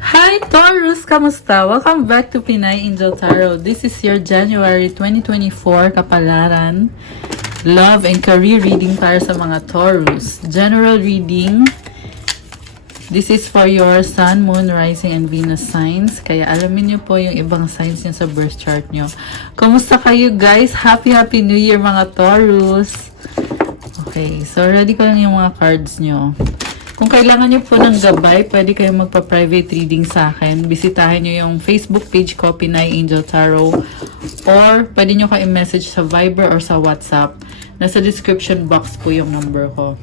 Hi Taurus! Kamusta? Welcome back to Pinay Angel Tarot. This is your January 2024 kapalaran, love and career reading para sa mga Taurus. General reading. This is for your Sun, Moon, Rising, and Venus signs. Kaya alamin nyo po yung ibang signs nyo sa birth chart nyo. Kamusta kayo guys? Happy New Year mga Taurus! Okay, so ready ko lang yung mga cards nyo. Kung kailangan nyo po ng gabay, pwede kayong magpa-private reading sa akin. Bisitahin nyo yung Facebook page ko, Pinay Angel Tarot. Or pwede nyo ka i-message sa Viber or sa WhatsApp. Nasa description box po yung number ko.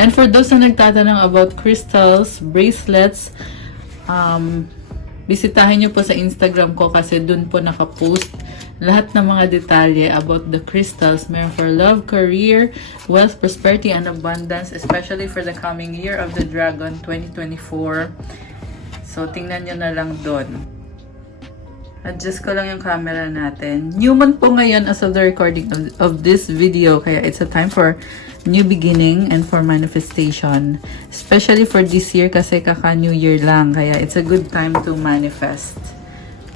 And for those na nagtatanong about crystals, bracelets, bisitahin nyo po sa Instagram ko kasi dun po nakapost lahat ng mga detalye about the crystals. Meron for love, career, wealth, prosperity, and abundance, especially for the coming year of the Dragon 2024. So, tingnan nyo na lang dun. Adjust ko lang yung camera natin. New month po ngayon as of the recording of this video, kaya it's a time for new beginning and for manifestation. Especially for this year kasi kaka-new year lang, kaya it's a good time to manifest.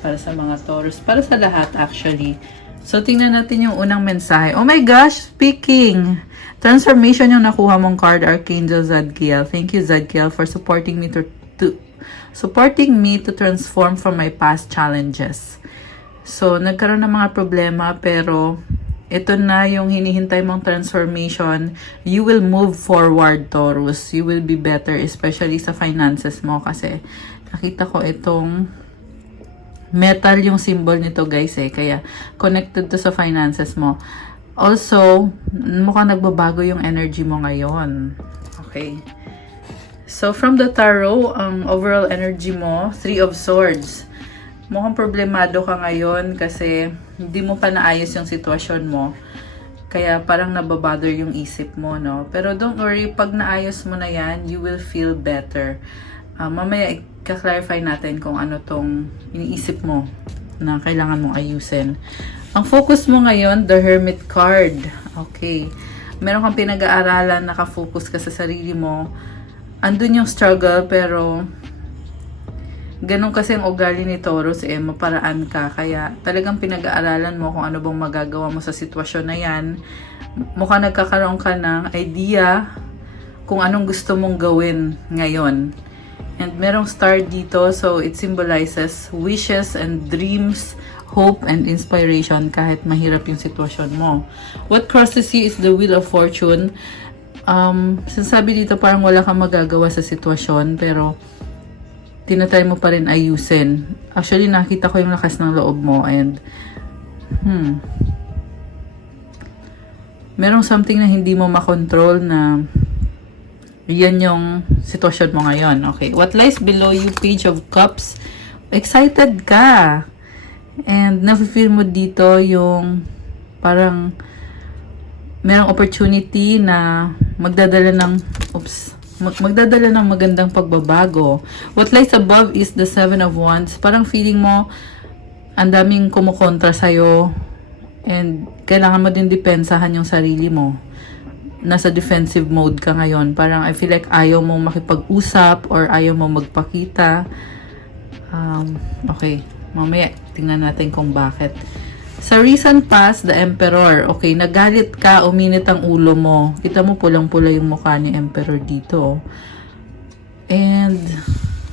Para sa mga Taurus. Para sa lahat actually. So, tingnan natin yung unang mensahe. Oh my gosh! Speaking! Transformation yung nakuha mong card, Archangel Zadkiel. Thank you, Zadkiel, for supporting me to transform from my past challenges. So, nagkaroon ng mga problema pero ito na yung hinihintay mong transformation. You will move forward, Taurus. You will be better, especially sa finances mo kasi nakita ko itong metal yung symbol nito guys kaya connected to sa finances mo. Also, mukhang nagbabago yung energy mo ngayon. Okay. So, from the tarot, ang overall energy mo, 3 of Swords. Mukhang problemado ka ngayon kasi hindi mo pa naayos yung sitwasyon mo. Kaya parang nababother yung isip mo, no? Pero don't worry, pag naayos mo na yan, you will feel better. Mamaya, i-clarify natin kung ano tong iniisip mo na kailangan mong ayusin. Ang focus mo ngayon, the Hermit card. Okay. Meron kang pinag-aaralan, nakafocus ka sa sarili mo. Andun yung struggle, pero ganun kasi ang ugali ni Taurus, maparaan ka. Kaya talagang pinag-aaralan mo kung ano bang magagawa mo sa sitwasyon na yan. Mukhang nagkakaroon ka ng idea kung anong gusto mong gawin ngayon. And merong star dito, so it symbolizes wishes and dreams, hope and inspiration kahit mahirap yung sitwasyon mo. What crosses you is the Wheel of Fortune. Sinasabi dito parang wala kang magagawa sa sitwasyon pero tinatry mo pa rin ayusin. Actually, nakita ko yung lakas ng loob mo and merong something na hindi mo makontrol na yan yung sitwasyon mo ngayon. Okay. What lies below you, Page of Cups. Excited ka. And nafe-feel mo dito yung parang merong opportunity na magdadala ng magandang pagbabago. What lies above is the 7 of Wands. Parang feeling mo ang daming kumukontra sa'yo and kailangan mo din depensahan yung sarili mo. Nasa defensive mode ka ngayon. Parang I feel like ayaw mo makipag-usap or ayaw mo magpakita. Okay. Mamaya, tingnan natin kung bakit. Sa recent past, the Emperor. Okay, nagalit ka, uminit ang ulo mo. Kita mo pulang-pula yung mukha ni Emperor dito. And,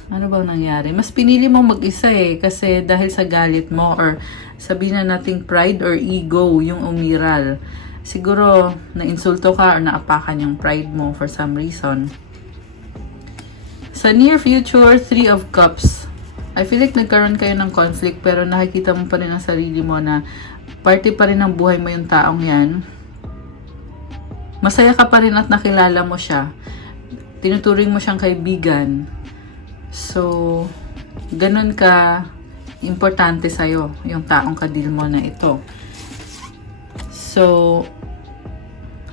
ano bang nangyari? Mas pinili mo mag-isa kasi dahil sa galit mo or sabihin na nating pride or ego yung umiral. Siguro, na-insulto ka or naapakan yung pride mo for some reason. Sa near future, 3 of Cups. I feel like nagkaroon kayo ng conflict pero nakikita mo pa rin ang sarili mo na parte pa rin ng buhay mo yung taong yan. Masaya ka pa rin at nakilala mo siya. Tinuturing mo siyang kaibigan. So, ganun ka importante sa'yo yung taong kadil mo na ito. So,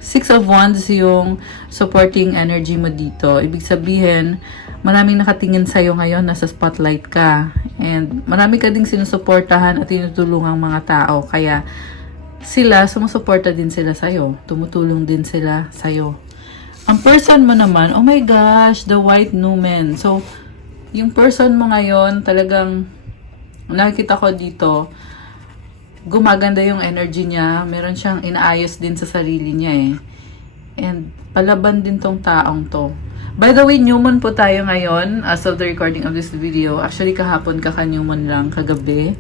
6 of Wands yung supporting energy mo dito. Ibig sabihin, maraming nakatingin sa'yo ngayon, nasa spotlight ka. And marami ka ding sinusuportahan at tinutulungang mga tao. Kaya sila, sumusuporta din sila sa'yo. Tumutulong din sila sa'yo. Ang person mo naman, oh my gosh, the White Numen. So, yung person mo ngayon, talagang nakikita ko dito, gumaganda yung energy niya. Meron siyang inaayos din sa sarili niya eh. And palaban din tong taong to. By the way, new moon po tayo ngayon as of the recording of this video. Actually, kahapon kaka-new moon lang, kagabi.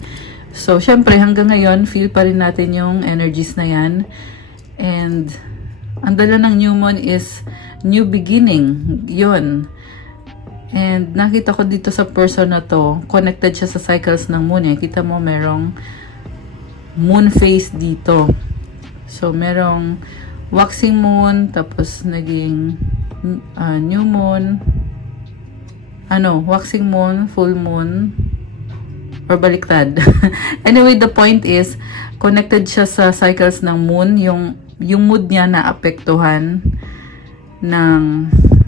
So, syempre, hanggang ngayon, feel pa rin natin yung energies na yan. And ang dala ng new moon is new beginning. Yun. And nakita ko dito sa person na to, connected siya sa cycles ng moon eh. Kita mo merong moon phase dito. So merong waxing moon, tapos naging new moon. Waxing moon, full moon, or baliktad. Anyway, the point is, connected siya sa cycles ng moon. Yung mood niya na apektuhan ng,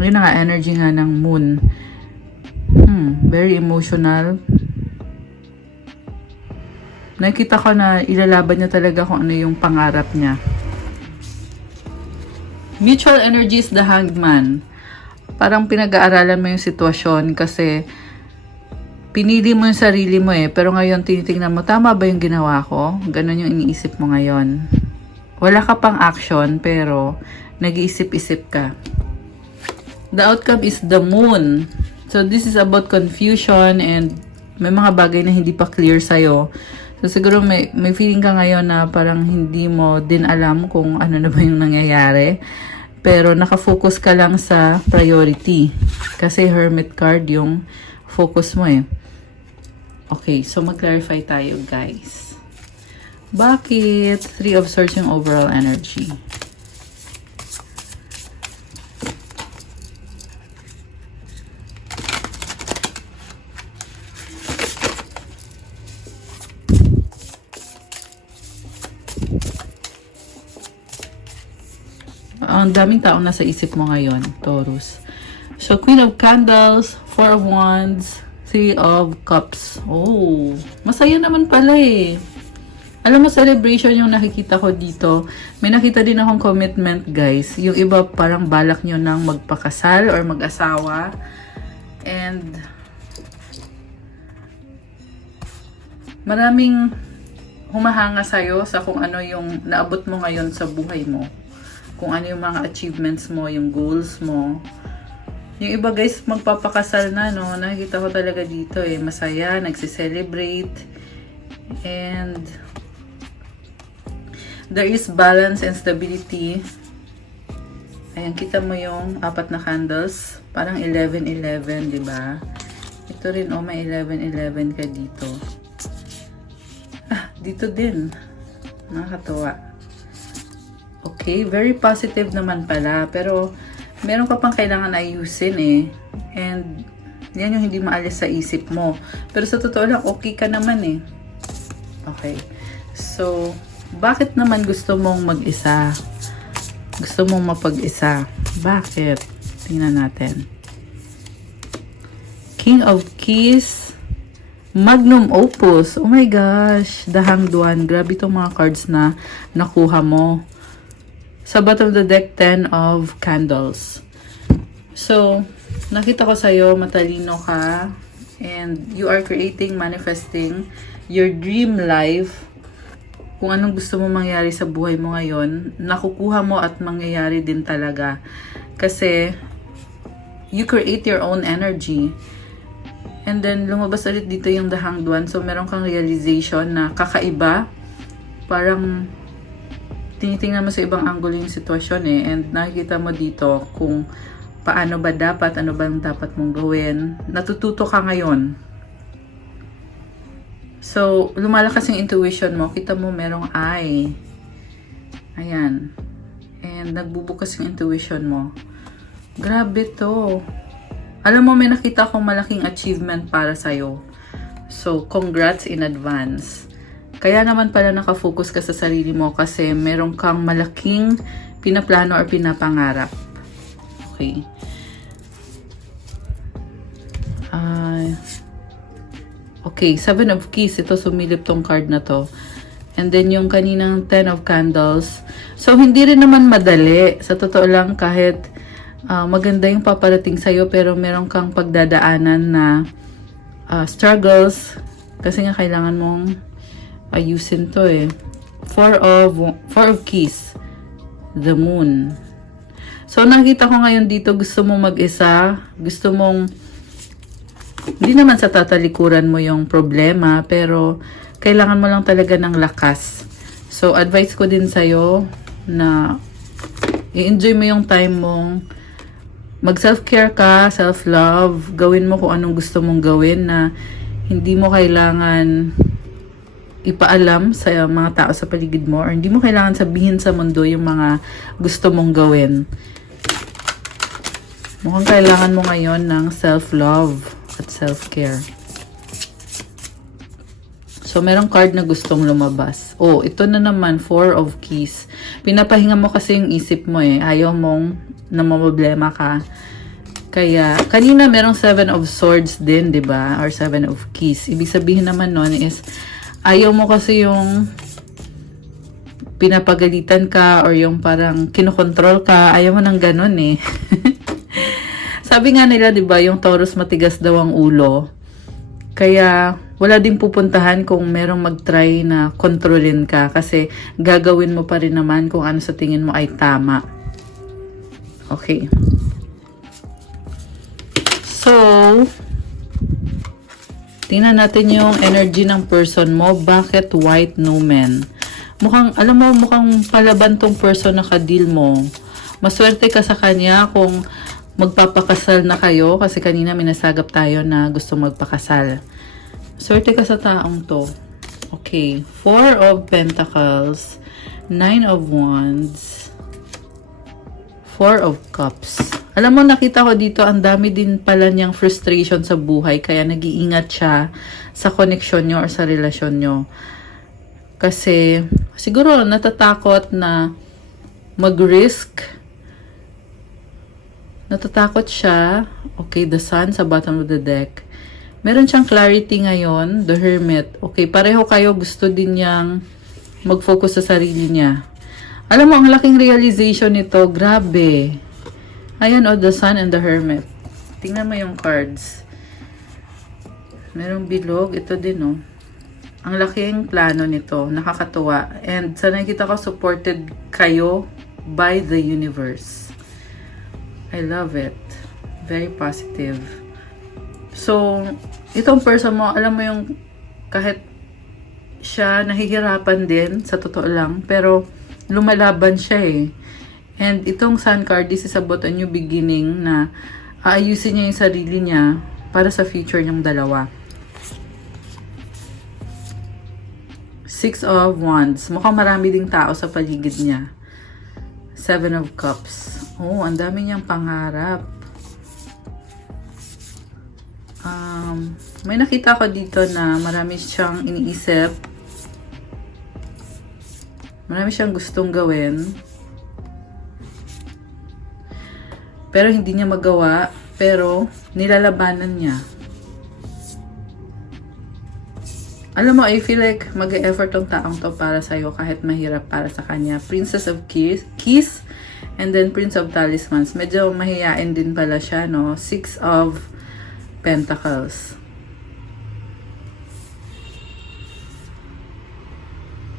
yun na nga, energy nga ng moon. Very emotional. Nakita ko na ilalaban niya talaga kung ano yung pangarap niya. Mutual energy is the Hanged Man. Parang pinag-aaralan mo yung sitwasyon kasi pinili mo yung sarili mo eh. Pero ngayon tinitingnan mo, tama ba yung ginawa ko? Ganon yung iniisip mo ngayon. Wala ka pang action pero nag-iisip-isip ka. The outcome is the Moon. So, this is about confusion and may mga bagay na hindi pa clear sa'yo. So, siguro may feeling ka ngayon na parang hindi mo din alam kung ano na ba yung nangyayari. Pero, nakafocus ka lang sa priority. Kasi Hermit card yung focus mo eh. Okay, so mag-clarify tayo guys. Bakit 3 of Swords yung overall energy? Ang daming taong nasa isip mo ngayon, Taurus. So, Queen of Candles, 4 of Wands, 3 of Cups. Oh, masaya naman pala eh. Alam mo, celebration yung nakikita ko dito. May nakita din akong commitment, guys. Yung iba parang balak nyo nang magpakasal or mag-asawa. And maraming humahanga sa'yo sa kung ano yung naabot mo ngayon sa buhay mo. Kung ano yung mga achievements mo, yung goals mo. Yung iba guys, magpapakasal na, no? Nakikita ko talaga dito eh. Masaya, nagsiselebrate. And there is balance and stability. Ayan, kita mo yung 4 na candles. Parang 11-11, di ba? Ito rin, oh, may 11-11 ka dito. Dito din. Nakakatawa. Okay, very positive naman pala. Pero, meron ka pang kailangan ayusin eh. And, yan yung hindi maalis sa isip mo. Pero sa totoo lang, okay ka naman eh. Okay. So, bakit naman gusto mong mag-isa? Gusto mong mapag-isa? Bakit? Tingnan natin. King of Keys. Magnum Opus. Oh my gosh. The Hanged One. Grabe itong mga cards na nakuha mo. Sa bottom of the deck, 10 of Candles. So, nakita ko sa'yo, matalino ka. And you are creating, manifesting your dream life. Kung anong gusto mo mangyari sa buhay mo ngayon, nakukuha mo at mangyayari din talaga. Kasi, you create your own energy. And then, lumabas ulit dito yung The Hanged One. So, meron kang realization na kakaiba. Parang tinitingnan mo sa ibang angulo yung sitwasyon eh. And nakikita mo dito kung paano ba dapat, ano ba yung dapat mong gawin. Natututo ka ngayon. So, lumalakas yung intuition mo. Kita mo merong eye. Ayan. And nagbubukas yung intuition mo. Grabe to. Alam mo, may nakita akong malaking achievement para sa'yo. So, congrats in advance. Kaya naman pala nakafocus ka sa sarili mo kasi meron kang malaking pinaplano or pinapangarap. Okay. Okay, 7 of Keys. Ito, sumilip tong card na to. And then yung kaninang 10 of Candles. So, hindi rin naman madali. Sa totoo lang, kahit maganda yung paparating sa'yo pero meron kang pagdadaanan na struggles kasi nga kailangan mong ayusin to eh. Four of Keys. The Moon. So, nakita ko ngayon dito, gusto mong mag-isa, gusto mong, hindi naman sa tatalikuran mo yung problema, pero kailangan mo lang talaga ng lakas. So, advice ko din sa'yo na i-enjoy mo yung time mong mag-self-care ka, self-love, gawin mo kung anong gusto mong gawin na hindi mo kailangan ipaalam sa mga tao sa paligid mo or hindi mo kailangan sabihin sa mundo yung mga gusto mong gawin. Mukhang kailangan mo ngayon ng self-love at self-care. So, merong card na gustong lumabas. Oh, ito na naman, Four of Keys. Pinapahinga mo kasi yung isip mo eh. Ayaw mong namamblema ka. Kaya, kanina merong Seven of Swords din, di ba? Or Seven of Keys. Ibig sabihin naman nun is, ayaw mo kasi yung pinapagalitan ka or yung parang kinokontrol ka. Ayaw mo ng ganun eh. Sabi nga nila, di ba, yung Taurus matigas daw ang ulo. Kaya, wala din pupuntahan kung merong mag-try na kontrolin ka kasi gagawin mo pa rin naman kung ano sa tingin mo ay tama. Okay. So, tingnan natin yung energy ng person mo. Bakit white no man? Mukhang, alam mo, mukhang palaban tong person na ka-deal mo. Maswerte ka sa kanya kung magpapakasal na kayo kasi kanina minasagap tayo na gusto magpakasal. Swerte ka sa taong to. Okay. Four of Pentacles, Nine of Wands, Four of Cups. Alam mo, nakita ko dito, ang dami din pala niyang frustration sa buhay kaya nag-iingat siya sa connection nyo or sa relasyon nyo. Kasi, siguro natatakot na mag-risk. Natatakot siya. Okay, the Sun sa bottom of the deck. Meron siyang clarity ngayon, the Hermit. Okay, pareho kayo, gusto din niyang mag-focus sa sarili niya. Alam mo, ang laking realization nito, grabe. Ayan, the Sun and the Hermit. Tingnan mo yung cards. Merong bilog, ito din, Ang laking plano nito, nakakatuwa. And sa nakikita ko, supported kayo by the universe. I love it. Very positive. So, itong person mo, alam mo yung kahit siya nahihirapan din, sa totoo lang, pero lumalaban siya eh. And itong Sun card, this is about a new beginning na aayusin niya yung sarili niya para sa future niyong dalawa. Six of Wands. Mukhang marami ding tao sa paligid niya. Seven of Cups. Oh, ang dami niyang pangarap. May nakita ko dito na marami siyang iniisip. Marami siyang gustong gawin. Pero hindi niya magawa. Pero nilalabanan niya. Alam mo, I feel like mag-e-effort tong taong to para sa'yo kahit mahirap para sa kanya. Princess of Keys and then Prince of Talismans. Medyo mahihain din pala siya, no? Six of Pentacles.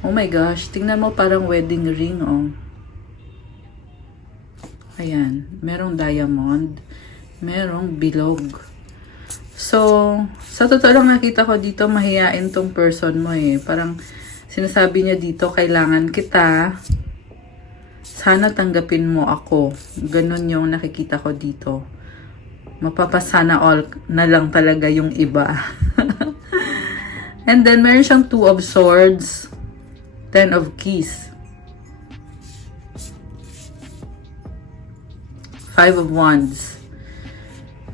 Oh my gosh, tingnan mo parang wedding ring, Ayan, merong diamond, merong bilog. So, sa totoo lang nakita ko dito, mahihain tong person mo eh. Parang sinasabi niya dito, kailangan kita, sana tanggapin mo ako. Ganun yung nakikita ko dito. Mapapasana all na lang talaga yung iba. And then, meron siyang Two of Swords, Ten of Keys, Five of Wands.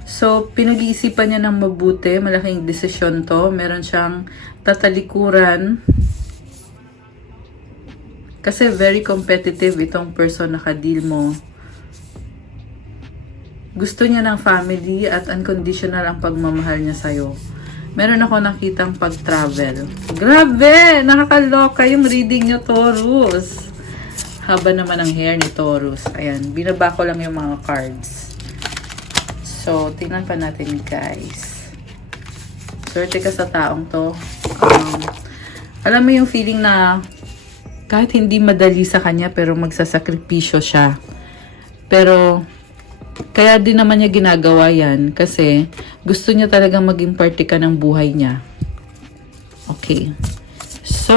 So, pinag-iisipan niya ng mabuti. Malaking desisyon to. Meron siyang tatalikuran. Kasi very competitive itong person na ka-deal mo. Gusto niya ng family at unconditional ang pagmamahal niya sa'yo. Meron ako nakitang pag-travel. Grabe! Nakakaloka yung reading niyo, Taurus. Haba naman ang hair ni Taurus. Ayan, binaba ko lang yung mga cards. So, tingnan pa natin guys. Swerte ka sa taong to. Alam mo yung feeling na kahit hindi madali sa kanya pero magsasakripisyo siya. Pero kaya din naman niya ginagawa yan kasi gusto niya talagang maging parte ka ng buhay niya. Okay. So,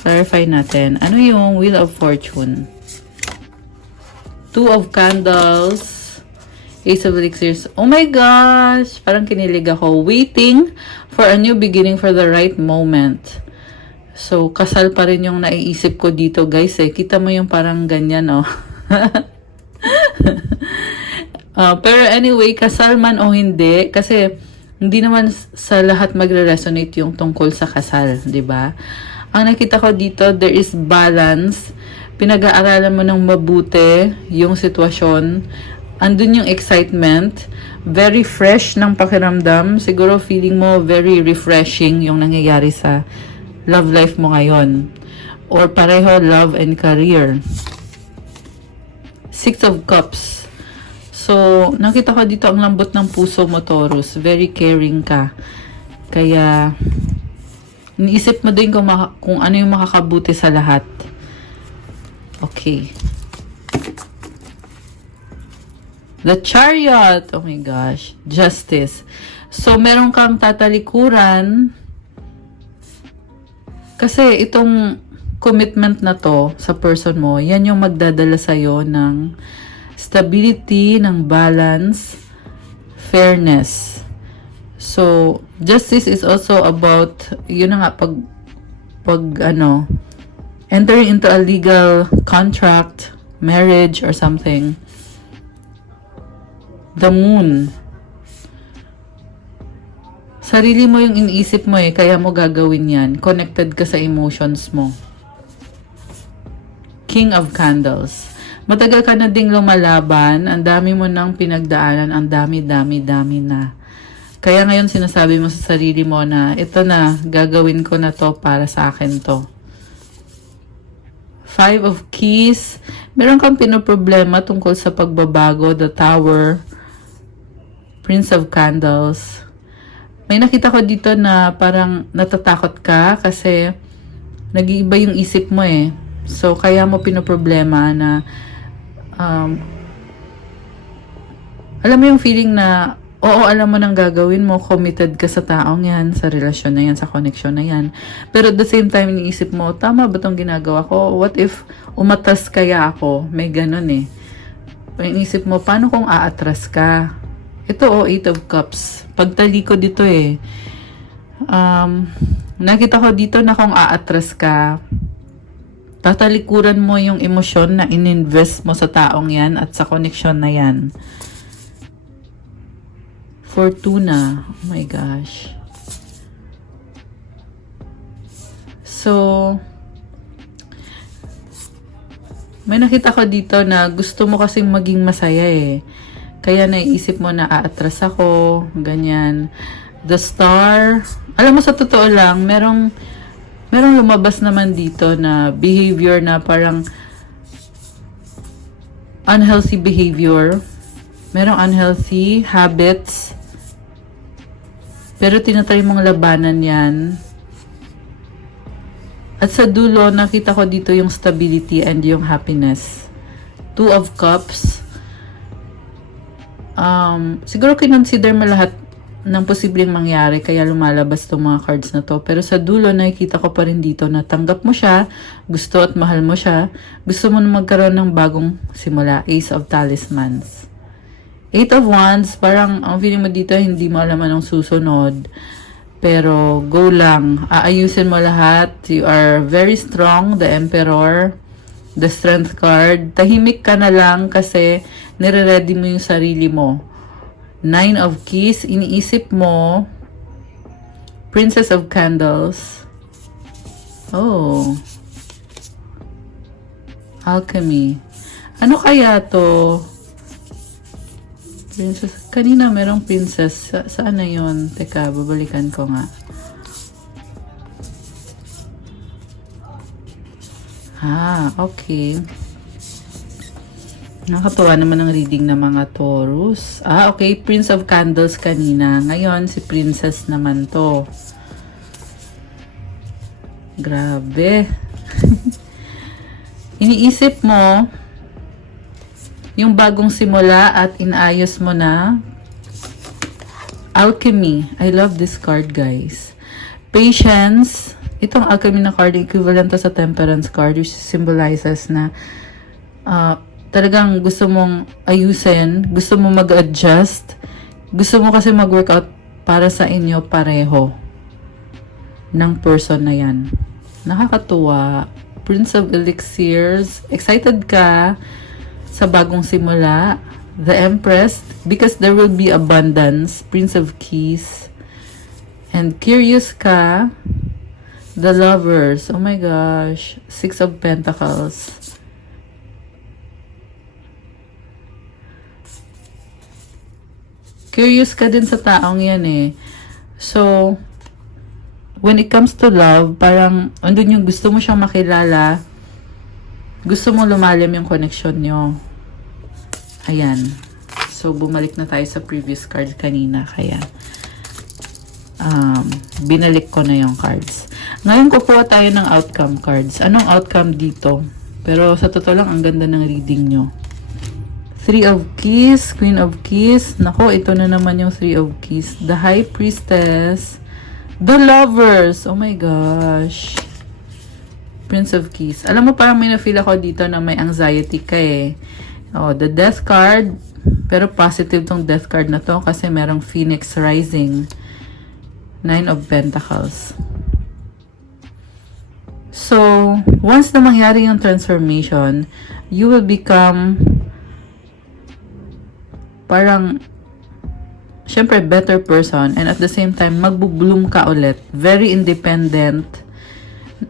clarify natin. Ano yung Wheel of Fortune? Two of Candles. Ace of Elixirs. Oh my gosh! Parang kinilig ako. Waiting for a new beginning for the right moment. So, kasal pa rin yung naiisip ko dito, guys. Kita mo yung parang ganyan, oh. Pero anyway, kasal man o hindi, kasi hindi naman sa lahat magre-resonate yung tungkol sa kasal, 'di ba? Ang nakita ko dito, there is balance. Pinag-aaralan mo ng mabuti yung sitwasyon. Andun yung excitement. Very fresh ng pakiramdam. Siguro feeling mo very refreshing yung nangyayari sa love life mo ngayon. Or pareho, love and career. Six of Cups. So, nakita ko dito ang lambot ng puso mo, Taurus. Very caring ka. Kaya, iniisip mo din kung ano yung makakabuti sa lahat. Okay. The Chariot. Oh my gosh. Justice. So, meron kang tatalikuran. Kasi itong commitment na to sa person mo, yan yung magdadala sa'yo ng stability, ng balance, fairness. So, justice is also about, yun na nga, entering into a legal contract, marriage, or something. The Moon. Sarili mo yung iniisip mo kaya mo gagawin yan. Connected ka sa emotions mo. King of Candles. Matagal ka na ding lumalaban. Ang dami mo nang pinagdaanan. Ang dami na. Kaya ngayon sinasabi mo sa sarili mo na ito na, gagawin ko na to para sa akin to. Five of Keys. Meron kang pinoproblema tungkol sa pagbabago. The Tower. Prince of Candles. May nakita ko dito na parang natatakot ka kasi nag-iiba yung isip mo So, kaya mo pinoproblema na alam mo yung feeling na oo, alam mo nang gagawin mo, committed ka sa taong yan, sa relasyon na yan, sa connection na yan. Pero at the same time, iniisip mo, tama ba itong ginagawa ko? What if umatas kaya ako? May ganun Iniisip mo, paano kung aatras ka? Ito Eight of Cups. Pagtalikod dito nakita ko dito na kung aatras ka, tatalikuran mo yung emosyon na ininvest mo sa taong yan at sa connection na yan. Fortuna. Oh my gosh. So, may nakita ko dito na gusto mo kasing maging masaya Kaya naiisip mo na aatras ako, ganyan. The Star. Alam mo, sa totoo lang, merong lumabas naman dito na behavior na parang unhealthy behavior. Merong unhealthy habits. Pero tinatry mong labanan yan. At sa dulo, nakita ko dito yung stability and yung happiness. Two of Cups. Siguro kinonsider mo lahat ng posibleng mangyari kaya lumalabas itong mga cards na to. Pero sa dulo, nakikita ko pa rin dito na tanggap mo siya, gusto at mahal mo siya, gusto mo na magkaroon ng bagong simula. Ace of Talismans. Eight of Wands, parang ang feeling mo dito, hindi mo alam anong susunod. Pero go lang. Aayusin mo lahat. You are very strong. The Emperor. The Strength card. Tahimik ka na lang kasi nire-ready mo yung sarili mo. Nine of Keys. Iniisip mo. Princess of Candles. Oh. Alchemy. Ano kaya to? Princess. Kanina merong princess. Saan na yun? Teka, babalikan ko nga. Okay. Nakakatuwa naman ang reading ng mga Taurus. Okay. Prince of Candles kanina. Ngayon, si Princess naman to. Grabe. Iniisip mo yung bagong simula at inaayos mo na. Alchemy. I love this card, guys. Patience. Itong alchemy na card, equivalent to sa temperance card, which symbolizes na talagang gusto mong ayusin, gusto mong mag-adjust, gusto mo kasi mag-workout para sa inyo pareho ng person na yan. Nakakatuwa. Prince of Elixirs. Excited ka sa bagong simula. The Empress, because there will be abundance. Prince of Keys. And curious ka. The Lovers. Oh my gosh. Six of Pentacles. Curious ka din sa taong yan eh. So, when it comes to love, parang andun yung gusto mo siyang makilala. Gusto mo lumalim yung connection nyo. Ayan. So, bumalik na tayo sa previous card kanina. Kaya, binalik ko na yung cards. Ngayon, kukuha tayo ng outcome cards. Anong outcome dito? Pero sa totoo lang, ang ganda ng reading nyo. Three of Keys, Queen of Keys. Nako, ito na naman yung Three of Keys. The High Priestess. The Lovers. Oh my gosh. Prince of Keys. Alam mo, parang may na-feel ako dito na may anxiety ka eh. The Death card. Pero positive tong Death card na to kasi merong Phoenix Rising. Nine of Pentacles. So, once na mangyari yung transformation, you will become parang syempre better person, and at the same time magbo-bloom ka ulit. Very independent.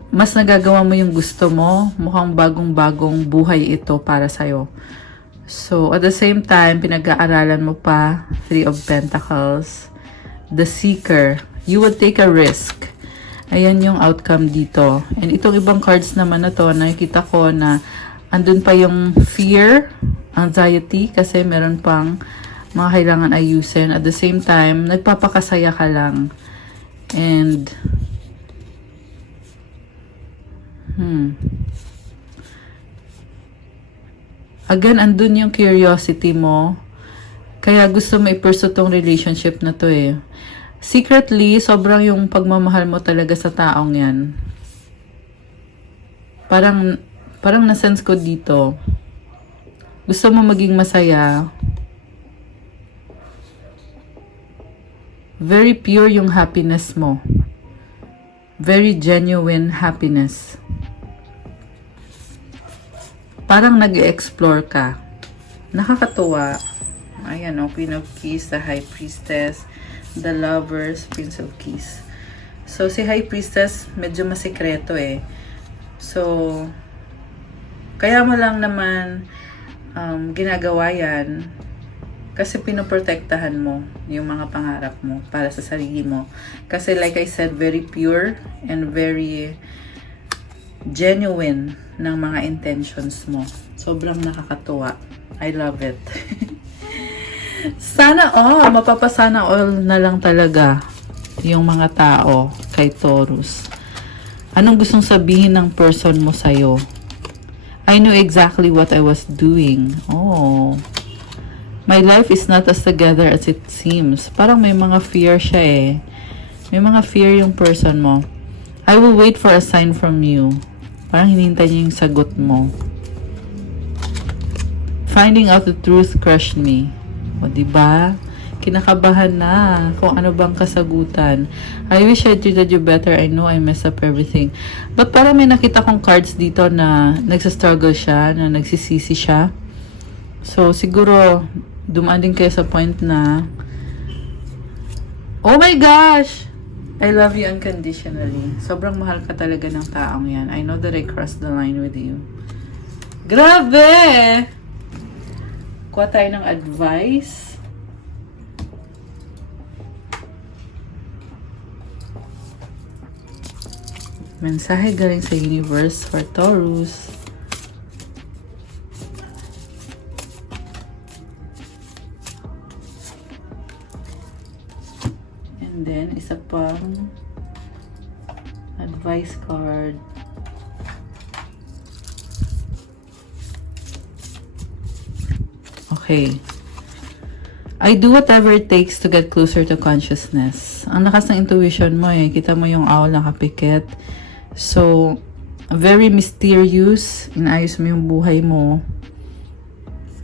Mas nagagawa mo yung gusto mo. Mukhang bagong-bagong buhay ito para sa'yo. So, at the same time, pinag-aaralan mo pa Three of Pentacles. The Seeker. You will take a risk. Ayan yung outcome dito. And itong ibang cards naman na to, nakikita ko na andun pa yung fear, anxiety, kasi meron pang mga kailangan ayusin. At the same time, nagpapakasaya ka lang. And, again, andun yung curiosity mo. Kaya gusto mo i-pursue tong relationship na to eh. Secretly, sobrang yung pagmamahal mo talaga sa taong yan. Parang na-sense ko dito. Gusto mo maging masaya. Very pure yung happiness mo. Very genuine happiness. Parang nag-explore ka. Nakakatuwa. Ayan, Queen of Keys, the High Priestess, the Lovers, Prince of Keys. So, si High Priestess, medyo masikreto eh. So, kaya mo lang naman ginagawa yan kasi pinoprotektahan mo yung mga pangarap mo para sa sarili mo. Kasi like I said, very pure and very genuine ng mga intentions mo. Sobrang nakakatuwa. I love it. Sana mapapasana all na lang talaga yung mga tao kay Taurus. Anong gustong sabihin ng person mo sa'yo? I knew exactly what I was doing. My life is not as together as it seems. Parang may mga fear siya eh. May mga fear yung person mo. I will wait for a sign from you. Parang hinihintay niya yung sagot mo. Finding out the truth crushed me. Diba? Kinakabahan na kung ano bang kasagutan. I wish I treated you better. I know I messed up everything. But parang may nakita kong cards dito na nagsastruggle siya, na nagsisisi siya. So, siguro, dumaan din kayo sa point na, oh my gosh! I love you unconditionally. Sobrang mahal ka talaga ng taong yan. I know that I crossed the line with you. Grabe! Kuha tayo ng advice. Mensahe galing sa universe for Taurus. And then, isa pang advice card. Okay. I do whatever it takes to get closer to consciousness. Ang lakas ng intuition mo eh. Kita mo yung owl na kapikit. So, very mysterious. Inayos mo yung buhay mo.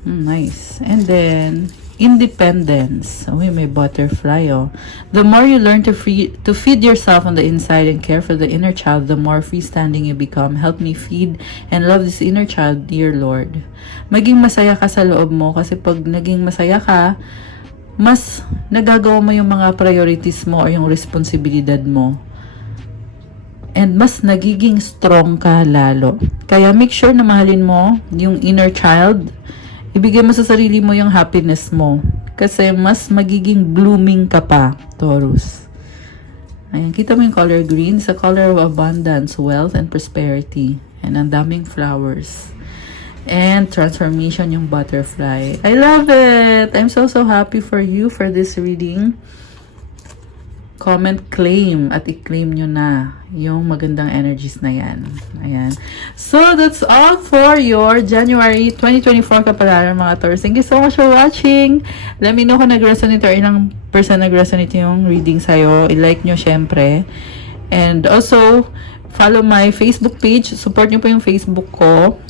Nice. And then, independence. Uy, may butterfly, oh. The more you learn to feed yourself on the inside and care for the inner child, the more freestanding you become. Help me feed and love this inner child, dear Lord. Maging masaya ka sa loob mo kasi pag naging masaya ka, mas nagagawa mo yung mga priorities mo o yung responsibilidad mo. And mas nagiging strong ka lalo. Kaya make sure na mahalin mo yung inner child. Ibigay mo sa sarili mo yung happiness mo. Kasi mas magiging blooming ka pa, Taurus. Ayan, kita mo yung color green. Sa color of abundance, wealth, and prosperity. And ang daming flowers. And transformation yung butterfly. I love it! I'm so happy for you for this reading. Comment, claim, at i-claim nyo na yung magandang energies na yan. Ayan. So, that's all for your January 2024 kapalaran, mga Taurus. Thank you so much for watching. Let me know kung nag-resonate or ilang person nag-resonate yung reading sa'yo. I-like nyo, syempre. And also, follow my Facebook page. Support nyo po yung Facebook ko.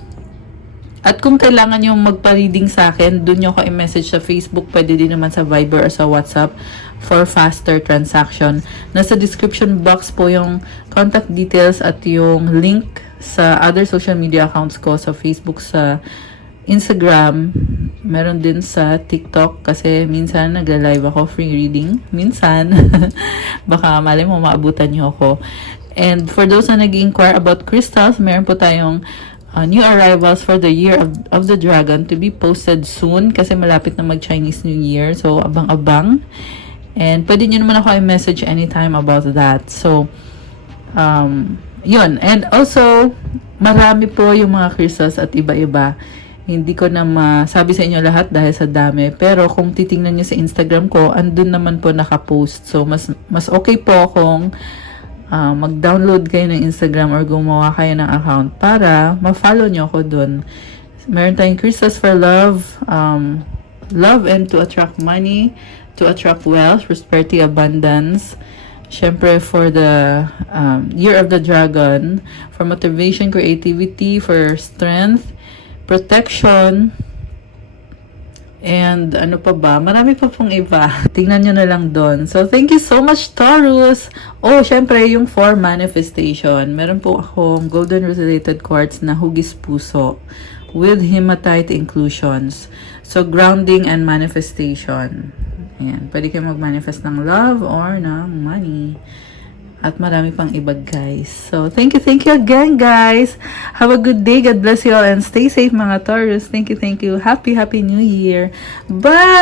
At kung kailangan nyo magpa-reading sa akin, dun nyo ko i-message sa Facebook. Pwede din naman sa Viber or sa WhatsApp for faster transaction. Nasa description box po yung contact details at yung link sa other social media accounts ko, sa Facebook, sa Instagram. Meron din sa TikTok kasi minsan nagla-live ako, free reading. Minsan. Baka malay mo maabutan nyo ako. And for those na nag-inquire about crystals, meron po tayong new arrivals for the year of the dragon to be posted soon kasi malapit na mag-Chinese New Year. So, abang-abang. And pwede nyo naman ako i-message anytime about that. So, yun. And also, marami po yung mga crystals at iba-iba. Hindi ko na masabi sa inyo lahat dahil sa dami. Pero kung titingnan nyo sa Instagram ko, andun naman po nakapost. So, mas okay po kung mag-download kayo ng Instagram or gumawa kayo ng account para ma-follow nyo ako dun. Meron tayong crystals for love, love and to attract money, to attract wealth, prosperity, abundance. Syempre for the year of the dragon, for motivation, creativity, for strength, protection, and ano pa ba? Marami pa pong iba. Tingnan nyo na lang doon. So, thank you so much, Taurus! Oh, syempre, yung for manifestation. Meron po akong golden resonated quartz na hugis puso with hematite inclusions. So, grounding and manifestation. Ayan. Pwede kayo mag-manifest ng love or ng money. At marami pang iba, guys. So, thank you again, guys. Have a good day. God bless you all and stay safe, mga Taurus. Thank you. Happy New Year. Bye!